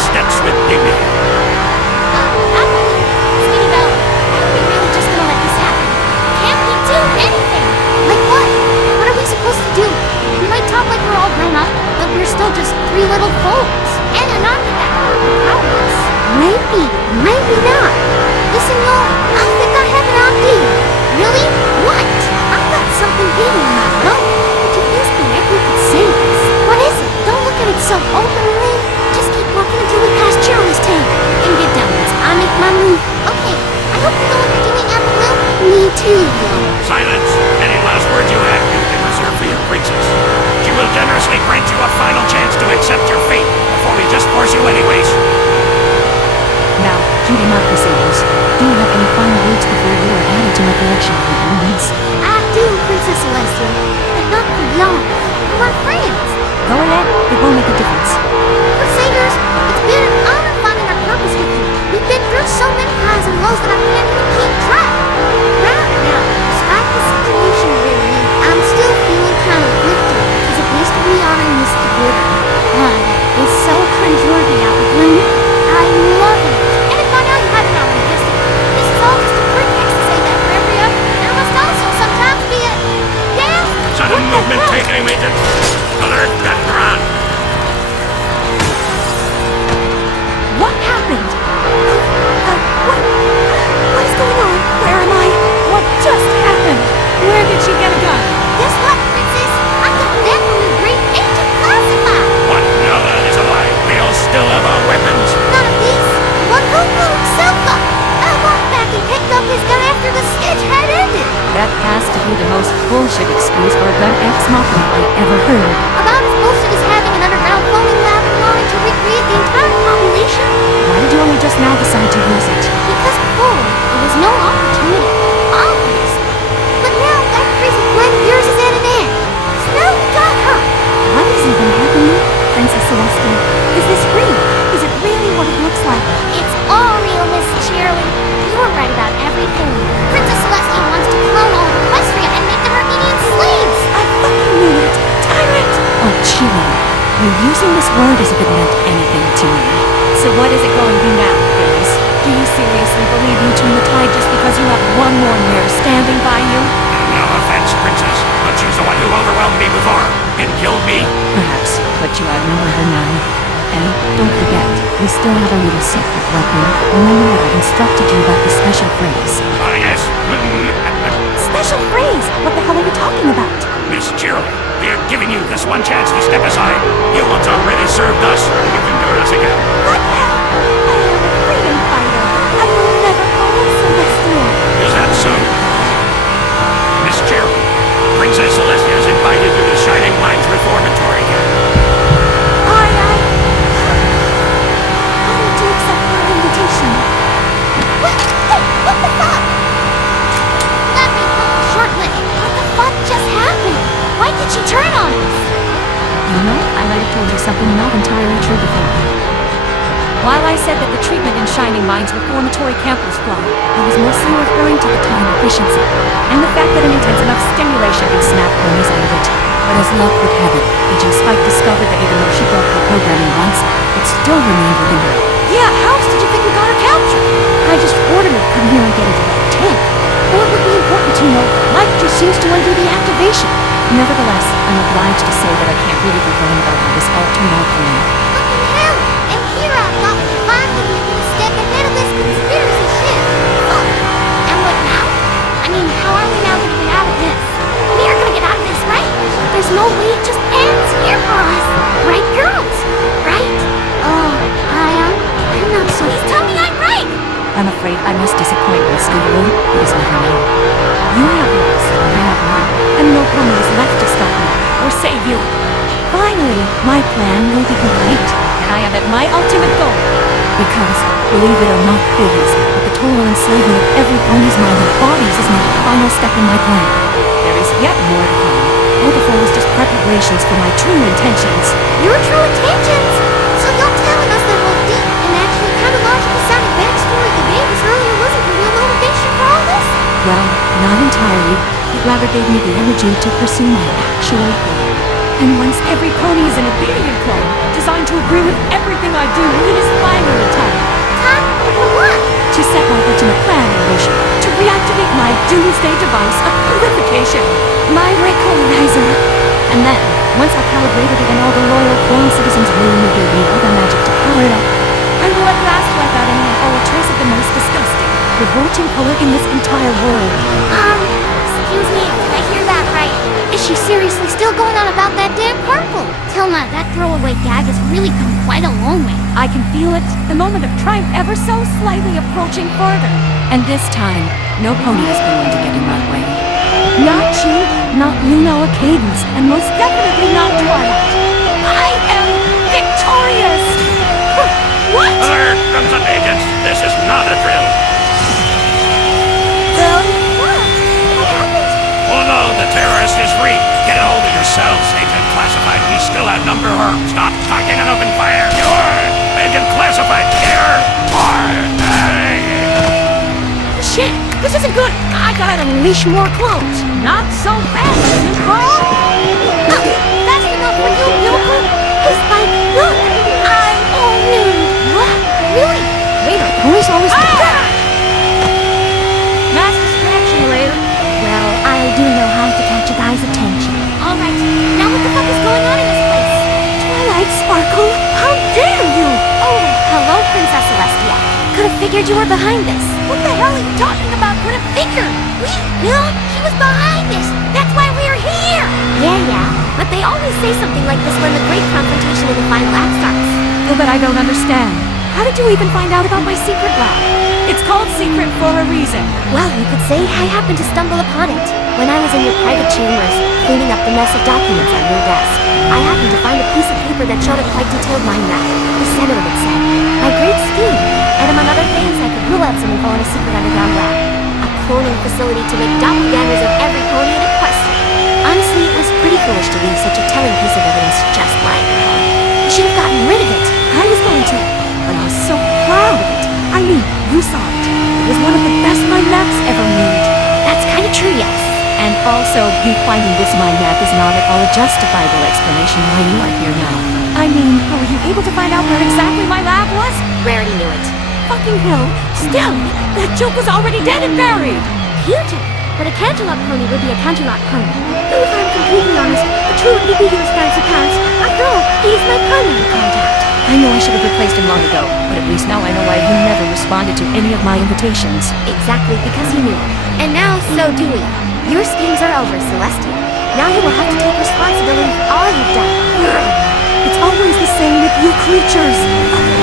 steps with dignity. Sweetie Belle, are we really just gonna let this happen? Can't we do anything? Like what? What are we supposed to do? We might talk like we're all grown up, but we're still just three little foals. And an architect. Powerless. Maybe, maybe not. Listen, y'all, I think I have an idea. Really? What? I've got something hidden in my boat. Could you please connect with could save us? What is it? Don't look at it so openly. Just keep walking until we pass Charlie's tank. And get down once I make my move. Okay, I hope you know what you're doing, Apple Blue. Me too, y'all. Silence! Any last words you have, you can reserve for your princess. She will generously grant you a final chance to accept your fate before we just force you anyways. Now, Judy Mark Crusaders, do you have any final words before you are added to my collection of moments? I do, Princess Celestia, but not for y'all. For my friends. Go ahead, it won't make a difference. Crusaders, it's been an honor finding our purpose with you. We've been through so many highs and lows that I can't even keep track. Right now, despite the situation we're in, I'm still feeling kind of lifted because of Mr. Rihanna and Mr. Glitter. It's so cringeworthy, Apple Bloom. I love it. And if by now you haven't already guessed it, this is all just a pretext to say that for every up, there must also sometimes be a... Yeah? Sudden movement taking agent. Alert, Veteran. What happened? What is going on? Where am I? What just happened? Where did she get a gun? Guess what, Princess? I got that from the great Agent Classified. What? No, that is a lie. We all still have our weapons. None of these. One who blew himself up. I walked back and picked up his gun after the sketch had ended. That has to be the most bullshit excuse for a gun ex machina I ever heard. About as bullshit as having an underground cloning lab in mind to recreate the entire population. Why did you only just now decide to use it? Because before, there was no opportunity. Obviously. But now that crazy plan of yours is at an end. So now we got her. What is even happening? Princess Celestia, is this real? Is it really what it looks like? It's all real, Miss Cheerly. You were right about everything. Princess Celestia wants to clone all of Equestria and make them Armenian slaves. I fucking knew it! Tyrant! Oh, Cheerly, you're using this word as if it meant anything to me. So what is it going to be now, Phyllis? Do you seriously believe you turn the tide just because you have one more mare standing by you? No offense, Princess, but she's the one who overwhelmed me before and killed me. Perhaps, but you outnumber her now. And don't forget, we still have a little secret weapon. Remember what I instructed you about the special phrase. Ah, yes. Special phrase? What the hell are you talking about? Miss Cheerly, we are giving you this one chance to step aside. You once already served us. You can do this again. What hell? I am a freedom fighter. I will never call it Celestial. Is that so? Miss Cheerly, Princess Celestia is invited to the Shining Minds Reformatory here. I need to accept her invitation. Hey, what the fuck? That made Pokey short-lived. What the fuck just happened? Why did she turn on us? You know, I might have told you something not entirely true before. While I said that the treatment in Shining Minds Reformatory Camp was flawed, I was mostly referring to the time efficiency, and the fact that an intense enough stimulation can snap ponies out of it. But as luck would have it, Agent Spike discovered that even though she broke her programming once, it still remained within her. Yeah, how else did you think we got her captured? I just ordered her to come here and get into that tank. Well, it would be important to know that life just seems to undo the activation. Nevertheless, I'm obliged to say that I can't really complain about how this all turned out for me. Fucking hell! And here I thought we finally be able to step ahead of this conspiracy shit. Fuck! And what now? I mean, how are we now gonna get out of this? We are gonna get out of this, right? There's no way it just ends here for us. Right, girls? Right? Oh, I'm not so... Please tell me I'm right! I'm afraid I must disappoint Miss Goodwin. It is never me. You have lost, I have won, and no pony is left to stop me or save you. Finally, my plan will be complete, and I am at my ultimate goal. Because, believe it or not, Phyllis, but the total enslavement of every pony's mind and bodies is not the final step in my plan. There is yet more to come. All before was just preparations for my true intentions. Your true intentions? So you're telling us that whole deep and actually kind of logical sounding backstory you gave us earlier wasn't the real motivation for all this? Well, not entirely. It rather gave me the energy to pursue my actual goal. And once every pony is an obedient clone, designed to agree with everything I do, it is finally time. Time for what? To set my ultimate plan in motion, to reactivate my doomsday device of purification, my recolizer. And then, once I calibrated it and all the loyal clone citizens willingly gave me all the magic to power it up, I will at last wipe out any and all trace of the most disgusting, revolting color in this entire world. Excuse me, did I hear that right? Is she seriously still going on about that damn purple? Tilma, that throwaway gag has really come quite a long way. I can feel it, the moment of triumph ever so slightly approaching further. And this time, no pony is going to get in my way. Not you, not Luna or Cadence, and most definitely not Twilight. I am victorious! What? Alert, comes up agents. This is not a drill. What happened? Oh no, the terrorist is free. Get a hold of yourselves, Agent Classified. We still outnumber her. Stop talking and open fire. You're Agent Classified. Here. Shit, this isn't good. I gotta unleash more clones. Not so fast, Carl. Fast enough for you, Yoko? It's like, look, I'm all new. What? Really? Wait, are ponies always Mass distraction later. Well, I do know how to catch a guy's attention. Alright, now what the fuck is going on in this place? Twilight Sparkle, how dare you! Oh, hello, Princess Celestia. Could have figured you were behind this. What the hell are you talking about? Could have figured? We knew she was behind this. That's why we're here. Yeah. But they always say something like this when the great confrontation in the final act starts. Oh, but I don't understand. How did you even find out about my secret lab? It's called secret for a reason. Well, you could say I happened to stumble upon it. When I was in your private chambers, cleaning up the mess of documents on your desk, I happened to find a piece of paper that showed a quite detailed mind map. The center of it said, "My great scheme," and among other things, I could rule out some info on a secret underground lab. A cloning facility to make doppelgangers of every pony in Equestria. Honestly, it was pretty foolish to leave such a telling piece of evidence just lying around. We should have gotten rid of it. I was going to, but I was so proud of it. I mean, you saw it. It was one of the best mind maps ever made. That's kind of true, yes. And also, you finding this mind map is not at all a justifiable explanation why you are here now. I mean, were you able to find out where exactly my lab was? Rarity knew it. Fucking hell. Still, that joke was already dead and buried. Huge. But a cantaloupe pony would be a cantaloupe pony. Though if I'm completely honest, the true Wikipedia fancy pants. After all, he is my primary contact. I know I should have replaced him long ago, but at least now I know why he never responded to any of my invitations. Exactly, because he knew. And now, so do we. Your schemes are over, Celestia. Now you will have to take responsibility for all you've done. It's always the same with you creatures.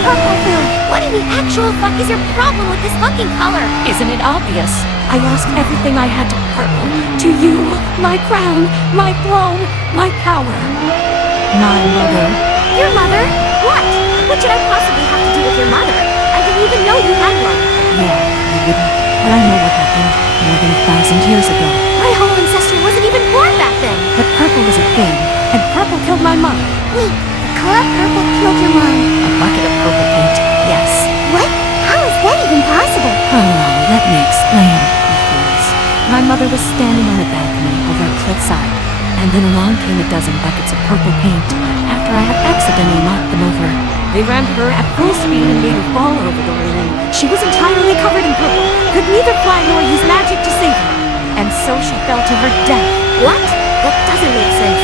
Purple, what in the actual fuck is your problem with this fucking color? Isn't it obvious? I lost everything I had to purple. To you, my crown, my throne, my power. My mother. Your mother? What? What should I possibly have to do with your mother? I didn't even know you had one. Yeah, you wouldn't. But I know what happened more than 1,000 years ago. My whole ancestry wasn't even born back then. But purple was a thing, and purple killed my mother. Wait, the color purple killed your mom? A bucket of purple paint, yes. What? How is that even possible? Oh, let me explain, you fools. My mother was standing on a balcony over a cliffside, and then along came a dozen buckets of purple paint after I had accidentally knocked them over. They rammed her at full speed and made her fall over the railing. She was entirely covered in purple, could neither fly nor use magic to save her. And so she fell to her death. What? That doesn't make sense.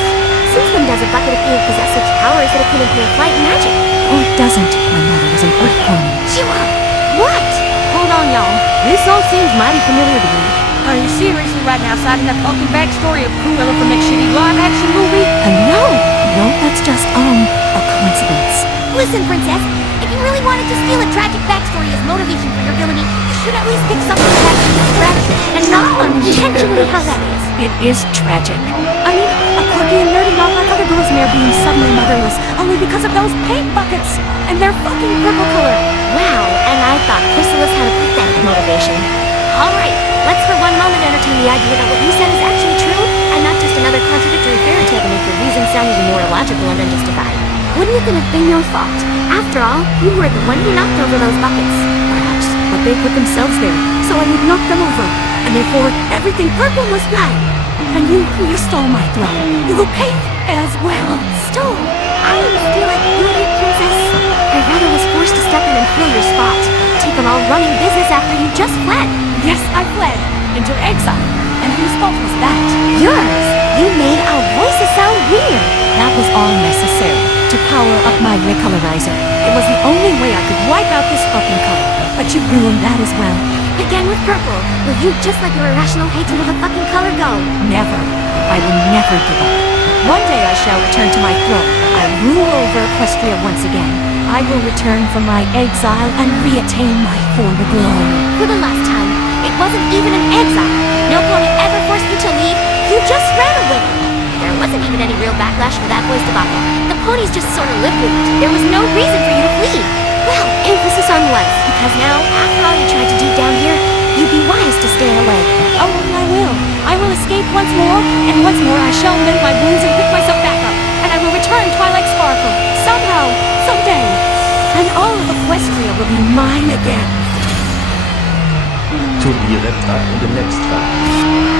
Since when does a bucket of paint possess such powers that it can employ flight and magic? Oh, it doesn't. My mother was an earth pony. What? Hold on, y'all. This all seems mighty familiar to me. Are you seriously right now citing that fucking backstory of Cruella from that shitty live-action movie? No, that's just, a coincidence. Listen, Princess, if you really wanted to steal a tragic backstory as motivation for your villainy, you should at least pick something that's actually tragic and not unintentionally hilarious. It is tragic. I mean, a quirky and nerdy off like other girls mere being suddenly motherless only because of those paint buckets and their fucking purple color. Wow, and I thought Chrysalis had a pathetic motivation. Alright, let's for one moment entertain the idea that what you said is actually true, and not just another contradictory fairy tale to make your reason sound even more illogical and unjustified. Wouldn't it have been your fault? After all, you were the one who knocked over those buckets. Perhaps, but they put themselves there, so I would knock them over, and therefore everything purple must die. And you stole my throne. You will pay as well. Stone, I didn't feel like you, princess. I rather was forced to step in and fill your spot. Take on all running business after you just fled. Yes, I fled into exile. And whose fault was that? Yours. You made our voices sound weird. That was all necessary to power up my recolorizer. It was the only way I could wipe out this fucking color. But you ruined that as well. Again with purple. Will you just let your irrational hatred of the fucking color go? Never. I will never give up. One day I shall return to my throne. I rule over Equestria once again. I will return from my exile and reattain my former glory. For the last time, it wasn't even an exile. No pony ever forced you to leave. You just ran away. There wasn't even any real backlash for that boy's debacle. The ponies just sort of lived with it. There was no reason for you to flee. Well, emphasis on was, because now, after all you tried to do down here, you'd be wise to stay away. Oh, and I will. I will escape once more, and once more I shall mend my wounds and pick myself back up. And I will return Twilight Sparkle, somehow, someday. And all of Equestria will be mine again. To be read in the next one.